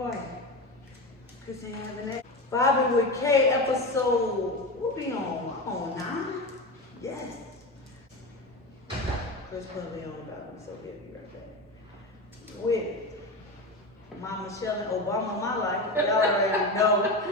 party. Chris ain't having that. Vibing with K episode, we'll be on 9? Yes. Chris put me on about me, so we'll be right back. With my Michelle and Obama, my life, y'all already know.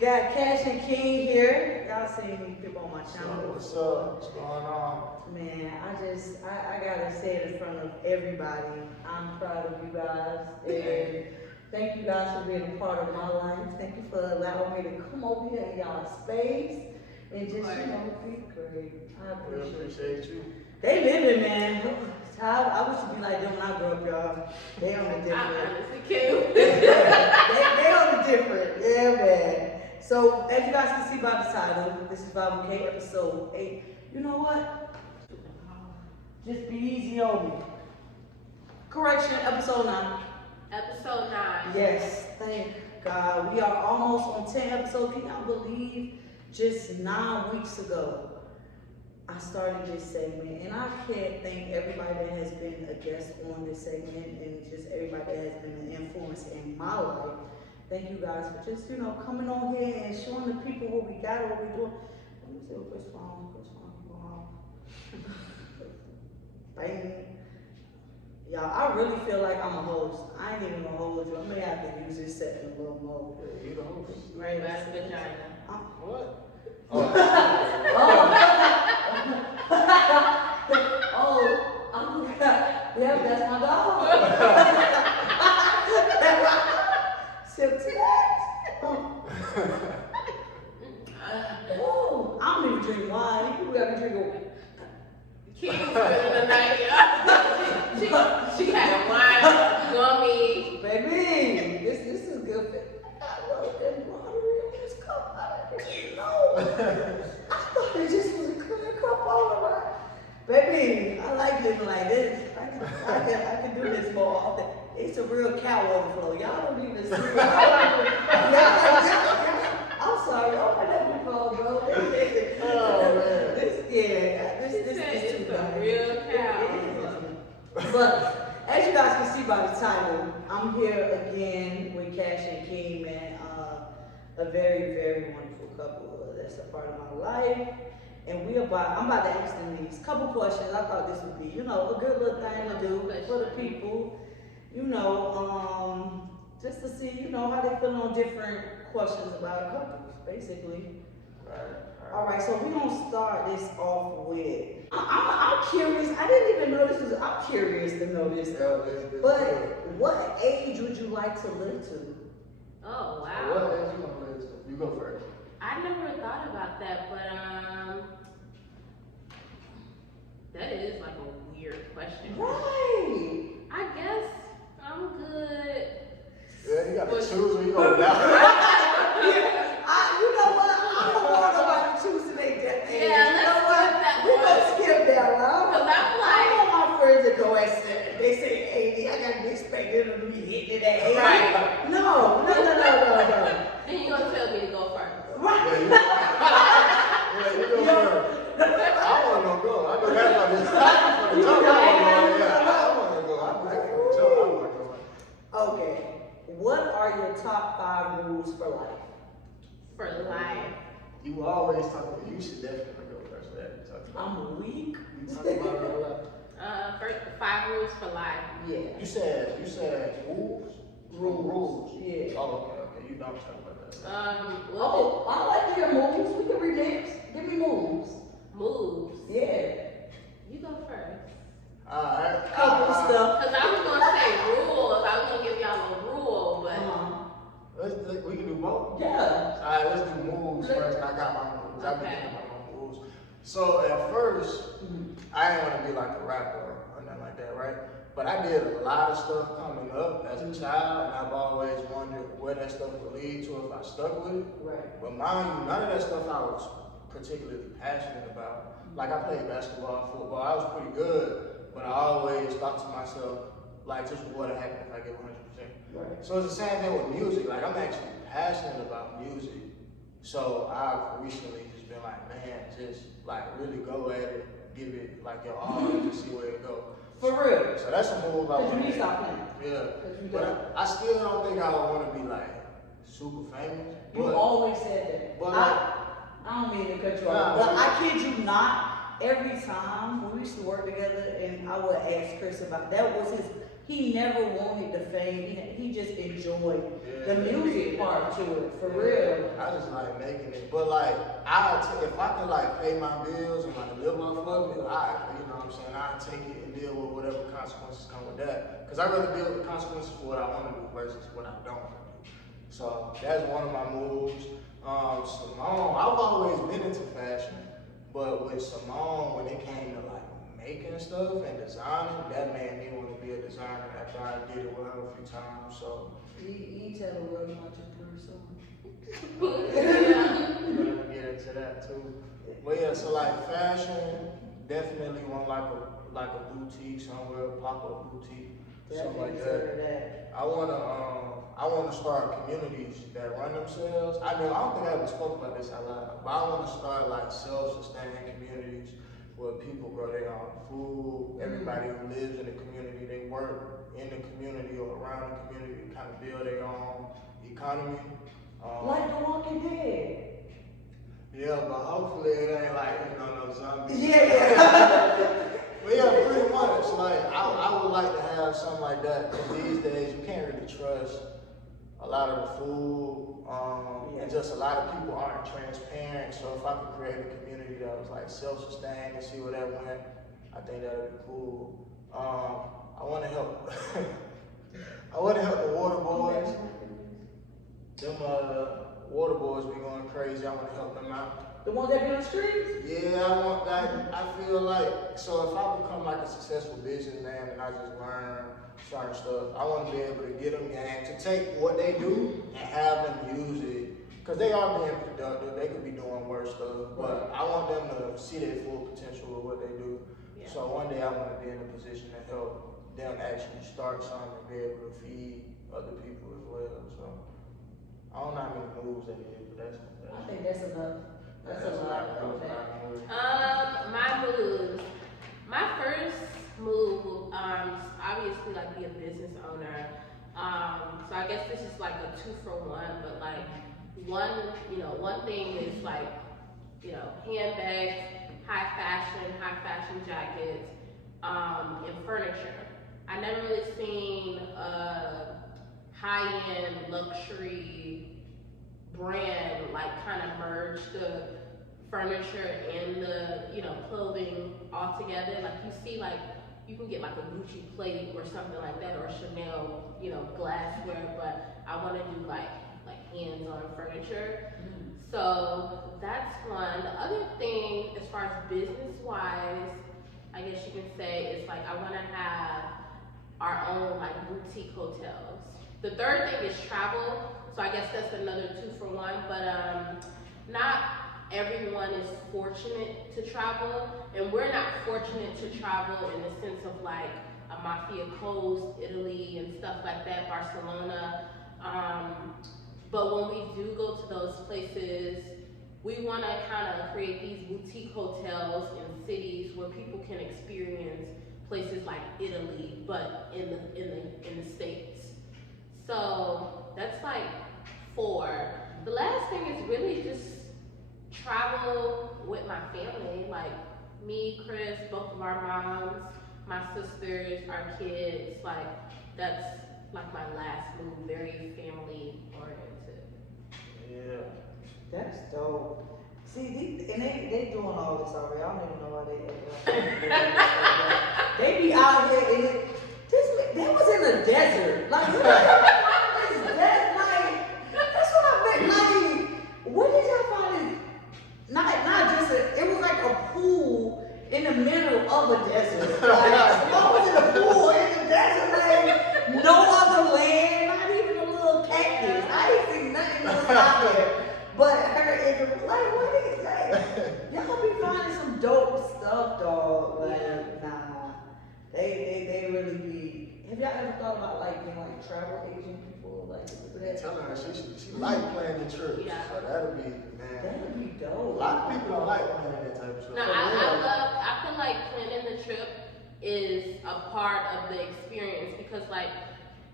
Got KASHXKING here. Y'all seen me people on my channel. What's up? What's going on? Man, I gotta say it in front of everybody. I'm proud of you guys, and thank you guys for being a part of my life. Thank you for allowing me to come over here in y'all's space and just, be great. I appreciate you. They living, man. I wish to be like them when I grew up, y'all. They on the different. I honestly can't. they on the different. Yeah, man. So, as you guys can see by the title, this is VIBING K episode 8. You know what? Just be easy on me. Correction, episode 9. Episode 9. Yes, thank God. We are almost on 10 episodes. Can y'all believe just 9 weeks ago, I started this segment, and I can't thank everybody that has been a guest on this segment and just everybody that has been an influence in my life. Thank you guys for just, coming on here and showing the people what we got, what we're doing. Let me see what Chris phone go off. Bang. Y'all, I really feel like I'm a host. I ain't even gonna hold you. I may have to use this setting a little more. Yeah, you the host. Right, That's vagina. What? Yeah, that's my dog. Sip to that. Oh, I don't even drink wine. You gotta drink a King spending the night, y'all. She had wine, gummy. baby. This is good. I wrote that water in this cup. I didn't know. I thought it just was a clear cup all around. Baby, I like living like this. I can do this more often. It's a real cow overflow. Y'all don't even see it. I'm sorry. Open up your phone, bro. Oh, man. This is It's too a bad. real cow. It is. But as you guys can see by the title, I'm here again with KASHXKING, man. A very, very wonderful couple that's a part of my life. And I'm about to ask them these couple questions. I thought this would be, a good little thing to do for the people, just to see, how they feel on different questions about couples, basically. Right. All right, so we're gonna start this off with. I'm curious. I didn't even know this was. I'm curious to know this. But what age would you like to live to? Oh, What wow. age you gonna live to? You go first. I never thought about that, but that is like a weird question. Right. I guess I'm good. Yeah, you gotta choose when you go down. You know what? I don't want nobody choosing their death age. Yeah, You let's know what? skip that We one. gonna skip that one. 'Cause I'm I like- want my friends to go at 70. They say 80. I gotta be expecting them to be hitting it at 80. Right. No. Then you're gonna tell me to go first. Right. Yeah, you go first. I wanna go. I know that's what it's for the jump. I wanna go. I'm ready for the jump. I wanna go. Okay. What are your top 5 rules for life? For life. You always talk about. You should definitely go first. For that. You talk about. I'm weak. You talk about it a lot. First, 5 rules for life. Yeah. You said rules. Rules. Yeah. Oh, okay. You don't talk about that. Oh, I like your moves. We can remix. Give me moves. Moves. Yeah. You go first. Alright. Couple stuff. Cause I was gonna say rules. I was gonna give y'all a rule, but We can do both. Yeah. Alright, let's do moves first. I got my moves. I've been Okay. thinking about my moves. So at first, I didn't want to be like a rapper or nothing like that, right? But I did a lot of stuff coming up as a child, and I've always wondered where that stuff would lead to if I stuck with it. Right. But mind you, none of that stuff I was particularly passionate about. Like I played basketball, football, I was pretty good, but I always thought to myself, like, just what would happen if I get 100%? Right. So it's the same thing with music. Like I'm actually passionate about music. So I've recently just been like, man, just like really go at it, give it like your all and just see where it goes. For real. So that's a move I Cause you want need to to stop playing. Yeah. You But I still don't think I would want to be like super famous. You always said that. But I don't mean to cut you off, but I kid you not. Every time when we used to work together, and I would ask Chris about that was his. He never wanted the fame. He just enjoyed the music part to it, for real. I just like making it, but like if I could like pay my bills and like live off of it, you know what I'm saying, I take it and deal with whatever consequences come with that. Cause I rather deal with the consequences for what I want to do versus what I don't want to do. So that's one of my moves. Simone, I've always been into fashion, but with Simone, when it came to like making stuff and designing, that made me want to be a designer after I did it with her a few times. So You tell the world about your person. Yeah. we're gonna get into that too. But yeah, so like fashion, definitely want like a boutique somewhere, pop-up boutique, something like that. I wanna start communities that run themselves. I don't think I ever spoke about this out loud, but I wanna start like self-sustaining communities where people grow their own food. Everybody who lives in the community, they work in the community or around the community, kind of build their own economy. Like The Walking Dead. Yeah, but hopefully it ain't like no zombies. Yeah. But yeah, pretty much. Like I would like to have something like that, because these days you can't really trust a lot of the food, and just a lot of people aren't transparent. So if I could create a community that was like self-sustained and see where that went, I think that would be cool. I want to help. I want to help the water boys. Them water boys be going crazy. I want to help them out. The ones that be on the streets? Yeah, I want that. I feel like, so if I become like a successful businessman and I just learn certain stuff, I want to be able to get them game to take what they do and have them use it, because they are being productive. They could be doing worse stuff, but I want them to see their full potential of what they do. Yeah. So one day I want to be in a position to help them actually start something and be able to feed other people as well. So I don't know how many moves that is, but that's I think that's enough. That's a lot. My moves. My first move will obviously like be a business owner. So I guess this is like a 2-for-1, but like one thing is like, handbags, high fashion jackets, and furniture. I never really seen a high-end luxury brand like kind of merge the furniture and the clothing all together. Like you see, like you can get like a Gucci plate or something like that, or Chanel glassware, but I want to do like hands-on furniture. So that's one. The other thing, as far as business-wise, I guess you can say, is like I want to have our own like boutique hotels. The third thing is travel. So I guess that's another 2-for-1, but not everyone is fortunate to travel, and we're not fortunate to travel in the sense of like Amalfi Coast, Italy, and stuff like that, Barcelona. But when we do go to those places, we want to kind of create these boutique hotels in cities where people can experience places like Italy, but in the States. So that's like 4. The last thing is really just travel with my family, like me, Chris, both of our moms, my sisters, our kids. Like that's like my last move, very family oriented. Yeah. That's dope. See, they doing all this already. I don't even know why they be out here in it. They was in the desert. Like, that's what I meant. Like, where did y'all find it? Not just it was like a pool in the middle of a desert. Like, I was in a pool in the desert, like no other land, not even a little cactus. I ain't seen nothing else out there. But her in the like, what is that? Y'all be finding some dope stuff, dog. Like, nah. They really be. Have y'all ever thought about like being like travel agent people? Like, Tell her she like planning trips. Yeah. So that'll be dope. A lot of people don't like planning that type of stuff. No, I feel like planning the trip is a part of the experience, because like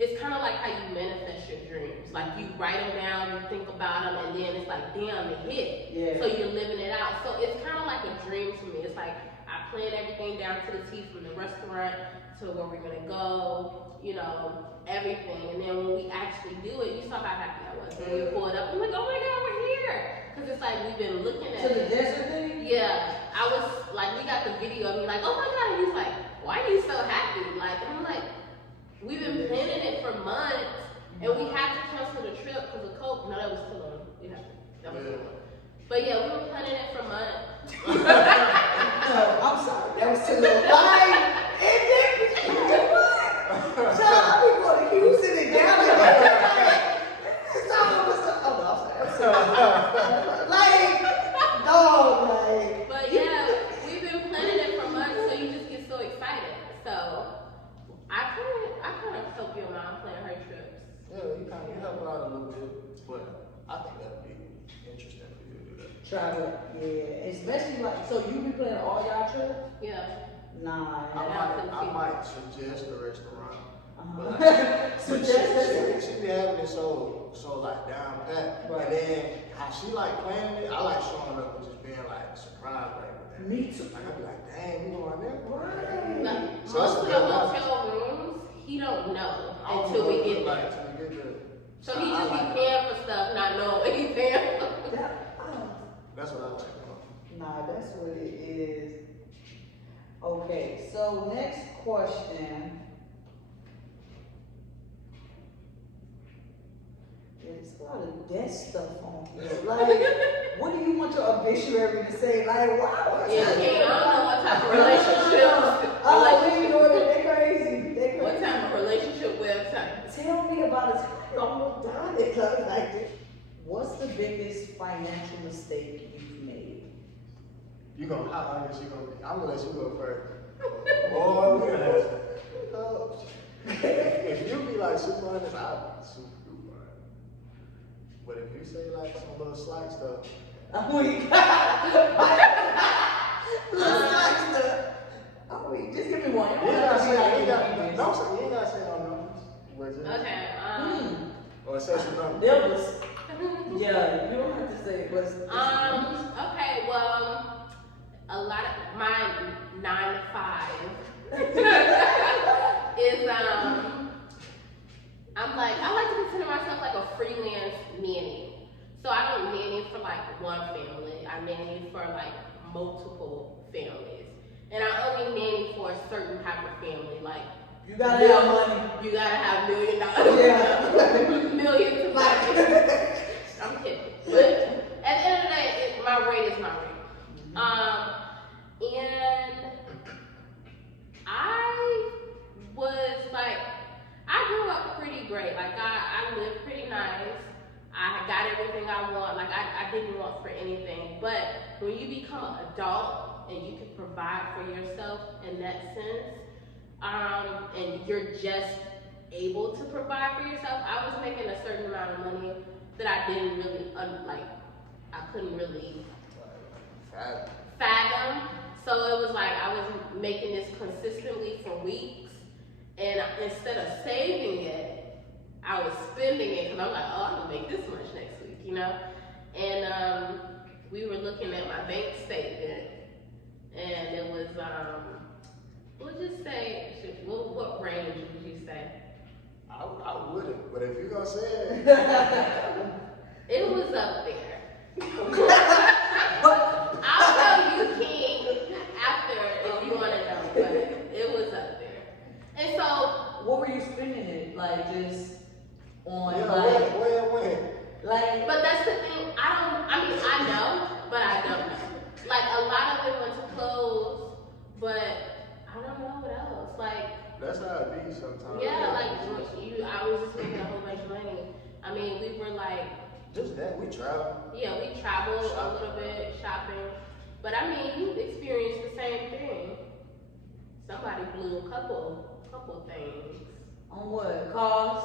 it's kind of like how you manifest your dreams. Like you write them down, you think about them, and then it's like, damn, it hit. Yeah. So you're living it out. So it's kind of like a dream to me. It's like I plan everything down to the T, from the restaurant to where we're gonna go, you know, everything. And then when we actually do it, you saw how happy I was when we pulled up. I'm like, oh my God, we're here. Because it's like we've been looking at To the it. desert thing? Yeah, I was like, we got the video of me like, oh my God, and he's like, why are you so happy? Like, and I'm like, we've been planning it for months, and we had to cancel the trip because of COVID. No, that was too long. That was too long. But yeah, we were planning it for months. No, I'm sorry. That was too little. Like, and then, what? Child, I be going to Houston and down there. It's almost, oh no, I'm sorry. Like, no, like. But yeah, we've been planning it for months, so you just get so excited. So I kind of help your mom plan her trips. Yeah, you kind of help out a little bit, but I think that'd be interesting for you to do that. Travel, yeah. Especially like, so you be planning all y'all trips? Yeah. Nah. I might suggest a restaurant. Uh-huh. But Suggest she be having it so like down pat. Right. And then how she like planning it, I like showing up and just being like surprised right with that. Me too. Like I be like, dang, we going there? Right. But So most of that's the a good hotel rooms, he don't know I don't until know we what get it's there. like till we get there. So he I just like be that. paying for stuff, not knowing what he's paying for. That's what I like. Nah, that's what it is. Okay, so next question. There's a lot of death stuff on here. Like, what do you want your obituary to say? Like, wow. Yeah, King, I don't know what type of relationship. Oh, we know that they crazy. They crazy. What type of relationship website? Tell me about it. I almost died. It looks like this. What's the biggest financial mistake you've made? You gonna, how honest you gonna be? I'm gonna let you go first. Boy, we gonna have if you be like super honest, I'll be super duper honest. But if you say like some little slight stuff, I'm weak. I'm weak. Just give me one. you ain't gotta say, you ain't gotta, don't say, you ain't gotta say no numbers. But just, Okay, or say some numbers. Numbers. Yeah, you don't have to say it, but okay, well, a lot of my 9 to 5 is, I'm like, I like to consider myself like a freelance nanny. So I don't nanny for like one family, I nanny for like multiple families. And I only nanny for a certain type of family, like you gotta have money. you gotta have $1 million. Yeah. Millions of dollars. I'm kidding. But at the end of the day, my rate is my rate. And I was like, I grew up pretty great. Like I lived pretty nice. I got everything I want. Like I didn't want for anything. But when you become an adult and you can provide for yourself in that sense, and you're just able to provide for yourself, I was making a certain amount of money that I didn't really, I couldn't really fathom. So it was like I was making this consistently for weeks, and instead of saving it, I was spending it because I'm like, oh, I'm gonna make this much next week, you know? And we were looking at my bank statement, and it was, we'll just say, what range would you say? I wouldn't, but if you're gonna say it, It was up there. I'll tell you, King, after if you want to know, but it was up there. And so, What were you spending it? Like just on yeah, when? like but that's the thing. I know, but I don't know. Like a lot of it went to clothes, but I don't know what else. Like, That's how it be sometimes. yeah, like I was just making a whole bunch of money. I mean, we were like, Just that, we travel. yeah, we traveled a little bit, shopping. But I mean, you experienced the same thing. Somebody blew a couple things. on what? Cars?